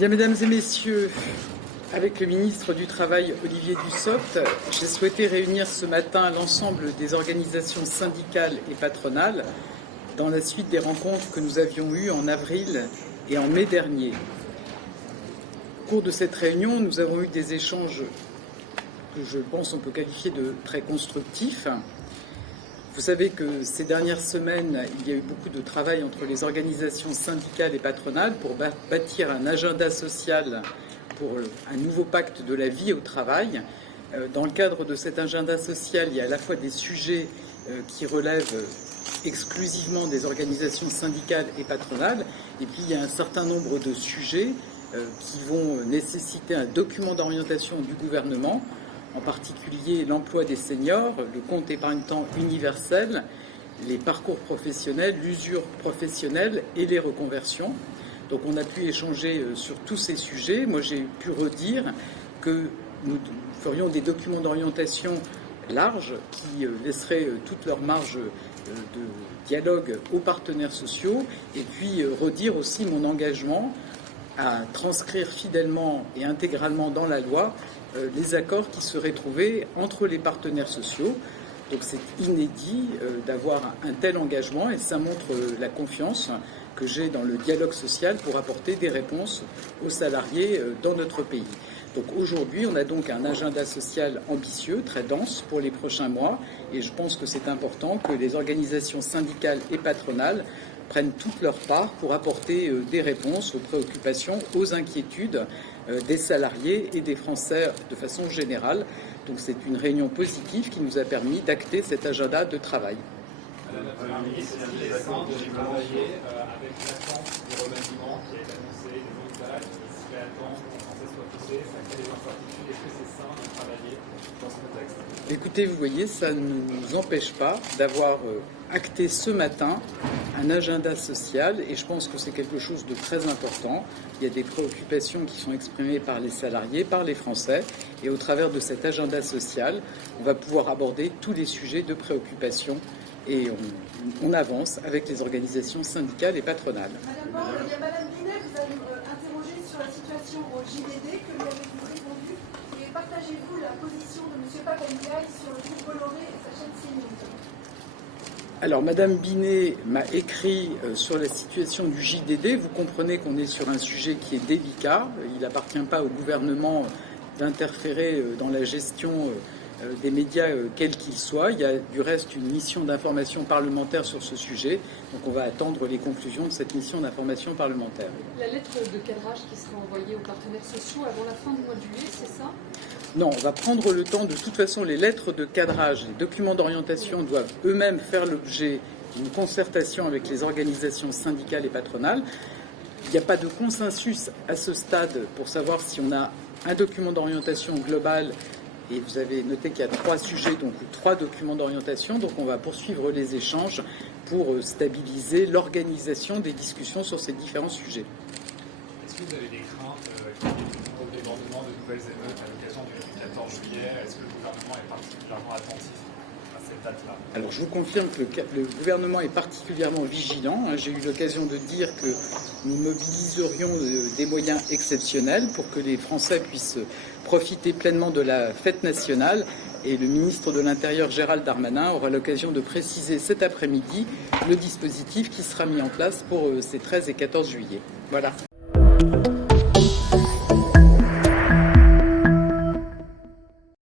Bien, mesdames et messieurs, avec le ministre du Travail, Olivier Dussopt, j'ai souhaité réunir ce matin l'ensemble des organisations syndicales et patronales dans la suite des rencontres que nous avions eues en avril et en mai dernier. Au cours de cette réunion, nous avons eu des échanges que je pense on peut qualifier de très constructifs. Vous savez que ces dernières semaines, il y a eu beaucoup de travail entre les organisations syndicales et patronales pour bâtir un agenda social pour un nouveau pacte de la vie au travail. Dans le cadre de cet agenda social, il y a à la fois des sujets qui relèvent exclusivement des organisations syndicales et patronales, et puis il y a un certain nombre de sujets qui vont nécessiter un document d'orientation du gouvernement, en particulier l'emploi des seniors, le compte épargne-temps universel, les parcours professionnels, l'usure professionnelle et les reconversions. Donc on a pu échanger sur tous ces sujets. Moi j'ai pu redire que nous ferions des documents d'orientation larges qui laisseraient toute leur marge de dialogue aux partenaires sociaux, et puis redire aussi mon engagement à transcrire fidèlement et intégralement dans la loi les accords qui seraient trouvés entre les partenaires sociaux. Donc c'est inédit d'avoir un tel engagement, et ça montre la confiance que j'ai dans le dialogue social pour apporter des réponses aux salariés dans notre pays. Donc aujourd'hui, on a donc un agenda social ambitieux, très dense pour les prochains mois, et je pense que c'est important que les organisations syndicales et patronales prennent toute leur part pour apporter des réponses aux préoccupations, aux inquiétudes des salariés et des Français de façon générale. Donc c'est une réunion positive qui nous a permis d'acter cet agenda de travail. Madame la Première ministre, est-ce qu'il est sain de travailler avec l'attente du remaniement qui a été annoncé, des montages qui seraient attendus pour que les Français soient poussés, ça crée des incertitudes? Est-ce que c'est sain de travailler dans ce contexte? Écoutez, vous voyez, ça ne nous empêche pas d'avoir acté ce matin un agenda social, et je pense que c'est quelque chose de très important. Il y a des préoccupations qui sont exprimées par les salariés, par les Français, et au travers de cet agenda social, on va pouvoir aborder tous les sujets de préoccupation, et on avance avec les organisations syndicales et patronales. Madame Binet, vous avez interrogé sur la situation au JDD, que lui avez-vous répondu, et partagez-vous la position de M. Papendiaï sur le groupe Bolloré et sa chaîne CNews? Alors, Madame Binet m'a écrit sur la situation du JDD. Vous comprenez qu'on est sur un sujet qui est délicat. Il n'appartient pas au gouvernement d'interférer dans la gestion des médias, quels qu'ils soient. Il y a du reste une mission d'information parlementaire sur ce sujet. Donc on va attendre les conclusions de cette mission d'information parlementaire. La lettre de cadrage qui sera envoyée aux partenaires sociaux avant la fin du mois de juillet, c'est ça? Non, on va prendre le temps. De toute façon, les lettres de cadrage, les documents d'orientation doivent eux-mêmes faire l'objet d'une concertation avec les organisations syndicales et patronales. Il n'y a pas de consensus à ce stade pour savoir si on a un document d'orientation global. Et vous avez noté qu'il y a 3 sujets, donc 3 documents d'orientation. Donc on va poursuivre les échanges pour stabiliser l'organisation des discussions sur ces différents sujets. Est-ce que vous avez des craintes qu'il y ait de débordements, de nouvelles émeutes à l'occasion du 14 juillet? Est-ce que le gouvernement est particulièrement attentif à cette date-là? Alors je vous confirme que le gouvernement est particulièrement vigilant. J'ai eu l'occasion de dire que nous mobiliserions des moyens exceptionnels pour que les Français puissent profiter pleinement de la fête nationale. Et le ministre de l'Intérieur, Gérald Darmanin, aura l'occasion de préciser cet après-midi le dispositif qui sera mis en place pour ces 13 et 14 juillet. Voilà.